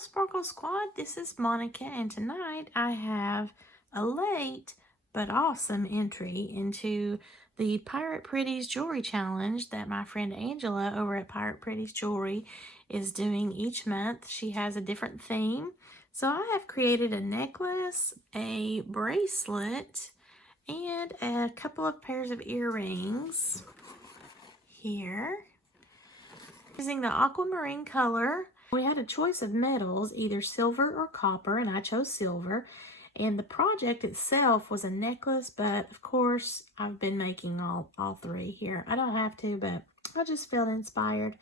Sparkle Squad, this is Monica, and tonight I have a late but awesome entry into the Pirate Pretties Jewelry Challenge that my friend Angela over at Pirate Pretties Jewelry is doing each month. She has a different theme. So I have created a necklace, a bracelet, and a couple of pairs of earrings here. Using the aquamarine color, we had a choice of metals, either silver or copper, and I chose silver. And the project itself was a necklace, but of course I've been making all three here. I don't have to, but I just felt inspired.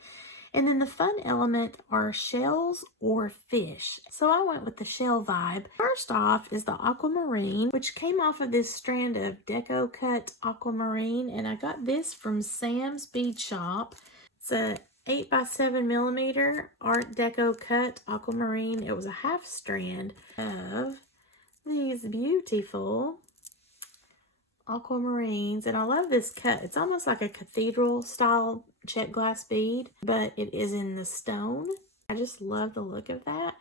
And then the fun element are shells or fish. So I went with the shell vibe. First off is the aquamarine, which came off of this strand of deco cut aquamarine, and I got this from Sam's Bead Shop. It's a 8x7mm Art Deco cut aquamarine. It was a half strand of these beautiful aquamarines, and I love this cut. It's almost like a cathedral style check glass bead, but it is in the stone. I just love the look of that,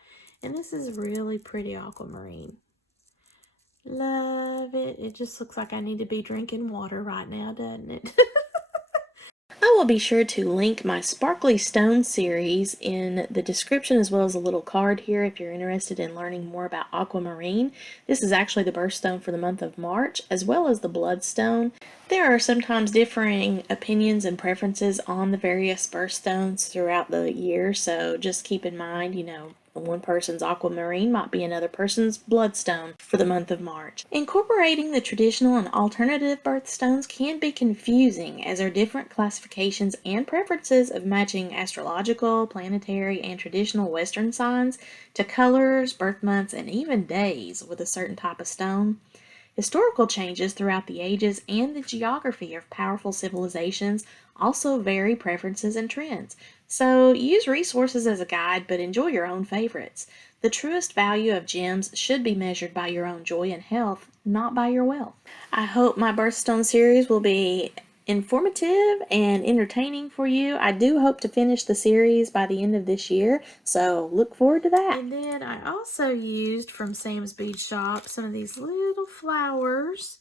and this is really pretty aquamarine. Love it. It just looks like I need to be drinking water right now, doesn't it? I will be sure to link my Sparkly Stone series in the description, as well as a little card here if you're interested in learning more about aquamarine. This is actually the birthstone for the month of March, as well as the bloodstone. There are sometimes differing opinions and preferences on the various birthstones throughout the year, so just keep in mind, one person's aquamarine might be another person's bloodstone for the month of March. Incorporating the traditional and alternative birthstones can be confusing, as there are different classifications and preferences of matching astrological, planetary, and traditional Western signs to colors, birth months, and even days with a certain type of stone. Historical changes throughout the ages and the geography of powerful civilizations also vary preferences and trends. So use resources as a guide, but enjoy your own favorites. The truest value of gems should be measured by your own joy and health, not by your wealth. I hope my birthstone series will be informative and entertaining for you. I do hope to finish the series by the end of this year, so look forward to that. And then I also used from Sam's Bead Shop some of these little flowers.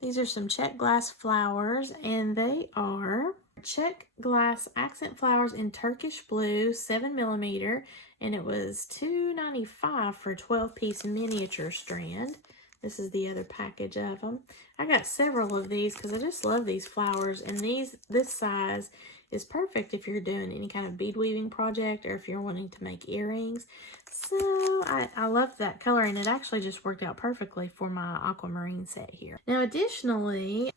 These are some check glass flowers, and they are check glass accent flowers in Turkish blue, 7mm, and it was $2.95 for a 12-piece miniature strand. This is the other package of them. I got several of these because I just love these flowers, and this size is perfect if you're doing any kind of bead weaving project or if you're wanting to make earrings. So I love that color, and it actually just worked out perfectly for my aquamarine set here. Now additionally,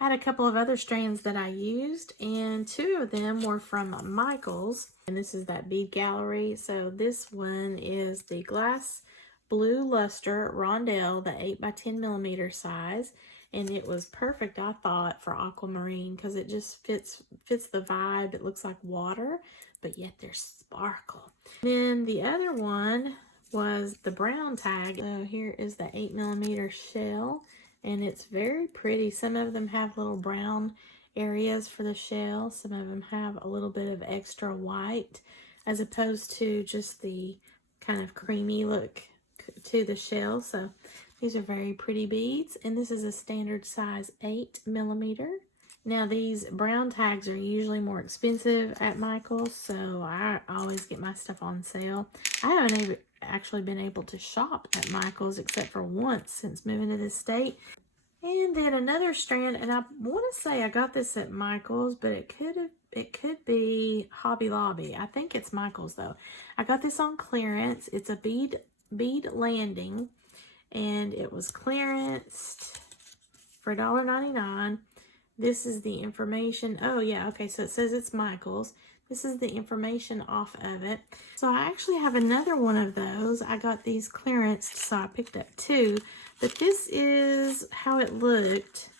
I had a couple of other strands that I used, and two of them were from Michaels, and this is that bead gallery. So this one is the glass blue luster rondelle, the 8x10mm size, and it was perfect, I thought, for aquamarine because it just fits the vibe. It looks like water, but yet there's sparkle. Then the other one was the brown tag. So here is the 8mm shell, and it's very pretty. Some of them have little brown areas for the shell. Some of them have a little bit of extra white, as opposed to just the kind of creamy look to the shell. So these are very pretty beads, and this is a standard size 8mm. Now these brown tags are usually more expensive at Michael's, so I always get my stuff on sale. I haven't actually been able to shop at Michael's except for once since moving to this state. And then another strand, and I want to say I got this at Michael's, but it could be Hobby Lobby. I think it's Michael's though. I got this on clearance. It's a bead landing, and it was clearanced for $1.99. This is the information. Oh yeah, okay, so it says it's Michael's. This is the information off of it. So I actually have another one of those. I got these clearanced, so I picked up two. But this is how it looked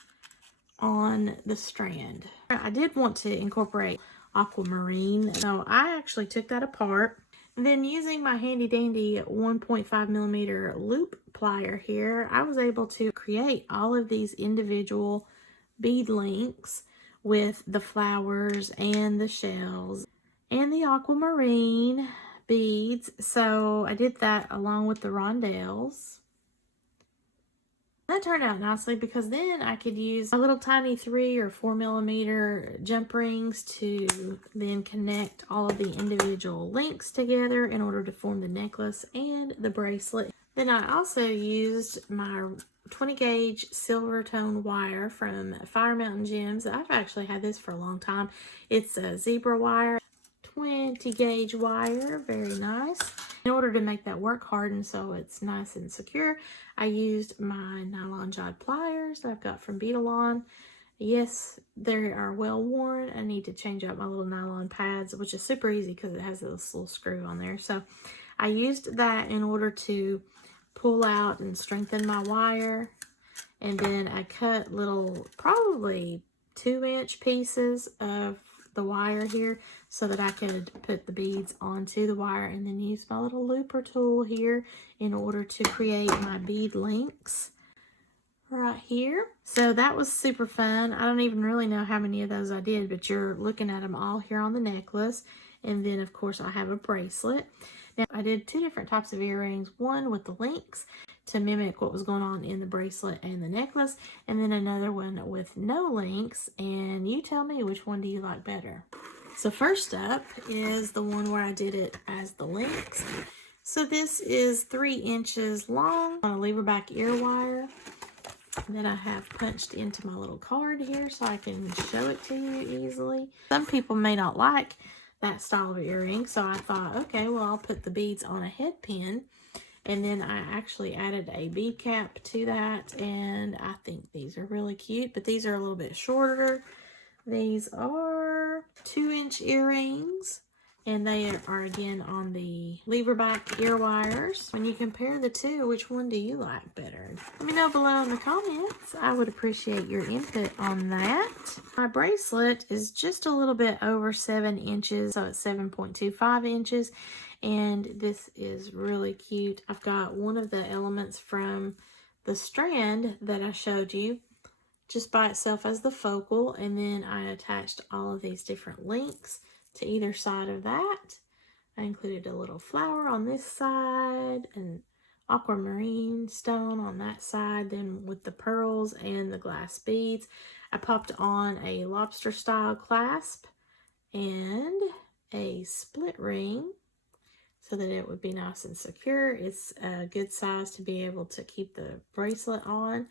on the strand. I did want to incorporate aquamarine, so I actually took that apart. Then using my handy dandy 1.5mm loop plier here, I was able to create all of these individual bead links with the flowers and the shells and the aquamarine bead beads. So I did that along with the rondelles. That turned out nicely because then I could use a little tiny 3 or 4 millimeter jump rings to then connect all of the individual links together in order to form the necklace and the bracelet. Then I also used my 20 gauge silver tone wire from Fire Mountain Gems. I've actually had this for a long time. It's a zebra wire, 20 gauge wire, very nice. In order to make that work hard and so it's nice and secure, I used my nylon jawed pliers that I've got from Beadalon. Yes, they are well worn. I need to change out my little nylon pads, which is super easy because it has this little screw on there. So I used that in order to pull out and strengthen my wire. And then I cut little, probably 2-inch pieces of the wire here so that I could put the beads onto the wire, and then use my little looper tool here in order to create my bead links right here. So that was super fun. I don't even really know how many of those I did, but you're looking at them all here on the necklace. And then of course I have a bracelet. Now I did 2 different types of earrings, one with the links to mimic what was going on in the bracelet and the necklace, and then another one with no links, and you tell me which one do you like better. So first up is the one where I did it as the links. So this is 3 inches long on a lever back ear wire that I have punched into my little card here so I can show it to you easily. Some people may not like that style of earring, so I thought, okay, well, I'll put the beads on a head pin. And then I actually added a bead cap to that, and I think these are really cute, but these are a little bit shorter. These are 2-inch earrings, and they are again on the lever back ear wires. When you compare the two, which one do you like better? Let me know below in the comments. I would appreciate your input on that. My bracelet is just a little bit over 7 inches, so it's 7.25 inches. And this is really cute. I've got one of the elements from the strand that I showed you just by itself as the focal, and then I attached all of these different links to either side of that. I included a little flower on this side and aquamarine stone on that side. Then with the pearls and the glass beads, I popped on a lobster style clasp and a split ring so that it would be nice and secure. It's a good size to be able to keep the bracelet on,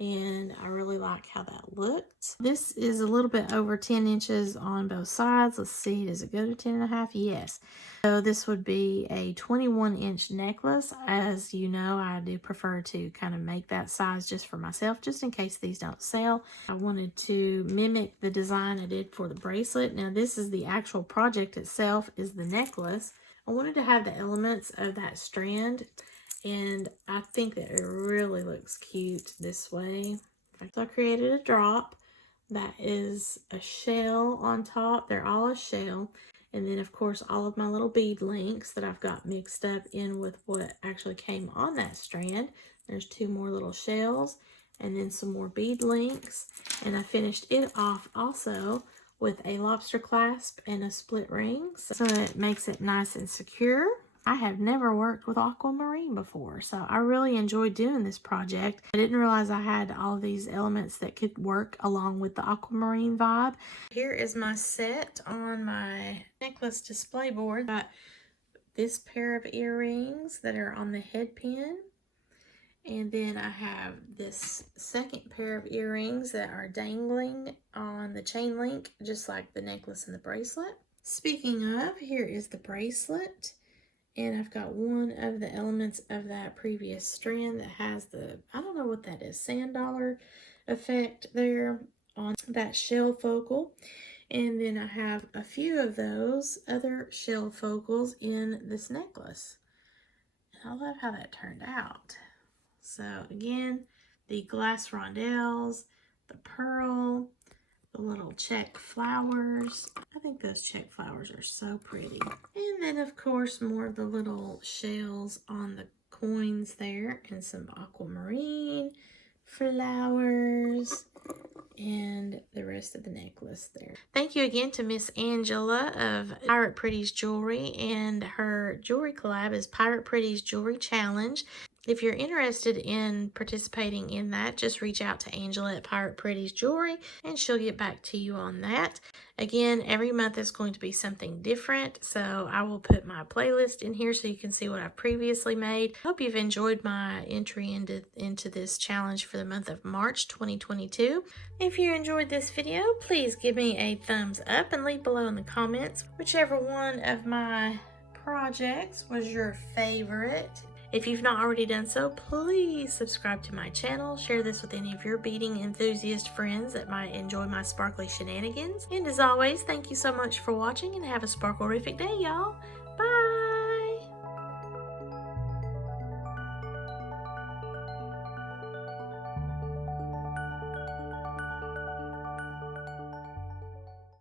and I really like how that looked. This is a little bit over 10 inches on both sides. Let's see, does it go to 10.5? Yes. So this would be a 21-inch necklace. As you know, I do prefer to kind of make that size just for myself, just in case these don't sell. I wanted to mimic the design I did for the bracelet. Now this is the actual project itself, is the necklace. I wanted to have the elements of that strand, and I think that it really looks cute this way. So I created a drop that is a shell on top. They're all a shell. And then of course all of my little bead links that I've got mixed up in with what actually came on that strand. There's 2 more little shells and then some more bead links. And I finished it off also with a lobster clasp and a split ring, so it makes it nice and secure. I have never worked with aquamarine before, so I really enjoyed doing this project. I didn't realize I had all of these elements that could work along with the aquamarine vibe. Here is my set on my necklace display board. Got this pair of earrings that are on the head pin. And then I have this second pair of earrings that are dangling on the chain link, just like the necklace and the bracelet. Speaking of, here is the bracelet. And I've got one of the elements of that previous strand that has the, I don't know what that is, sand dollar effect there on that shell focal. And then I have a few of those other shell focals in this necklace. And I love how that turned out. So again, the glass rondelles, the pearl, the little check flowers. I think those check flowers are so pretty. And then of course more of the little shells on the coins there, and some aquamarine flowers, and the rest of the necklace there. Thank you again to Miss Angela of Pirate Pretties Jewelry, and her jewelry collab is Pirate Pretties Jewelry Challenge. If you're interested in participating in that, just reach out to Angela at Pirate Pretties Jewelry and she'll get back to you on that. Again, every month is going to be something different, so I will put my playlist in here so you can see what I've previously made. Hope you've enjoyed my entry into this challenge for the month of March 2022. If you enjoyed this video, please give me a thumbs up and leave below in the comments whichever one of my projects was your favorite. If you've not already done so, please subscribe to my channel. Share this with any of your beading enthusiast friends that might enjoy my sparkly shenanigans. And as always, thank you so much for watching and have a sparklerific day, y'all.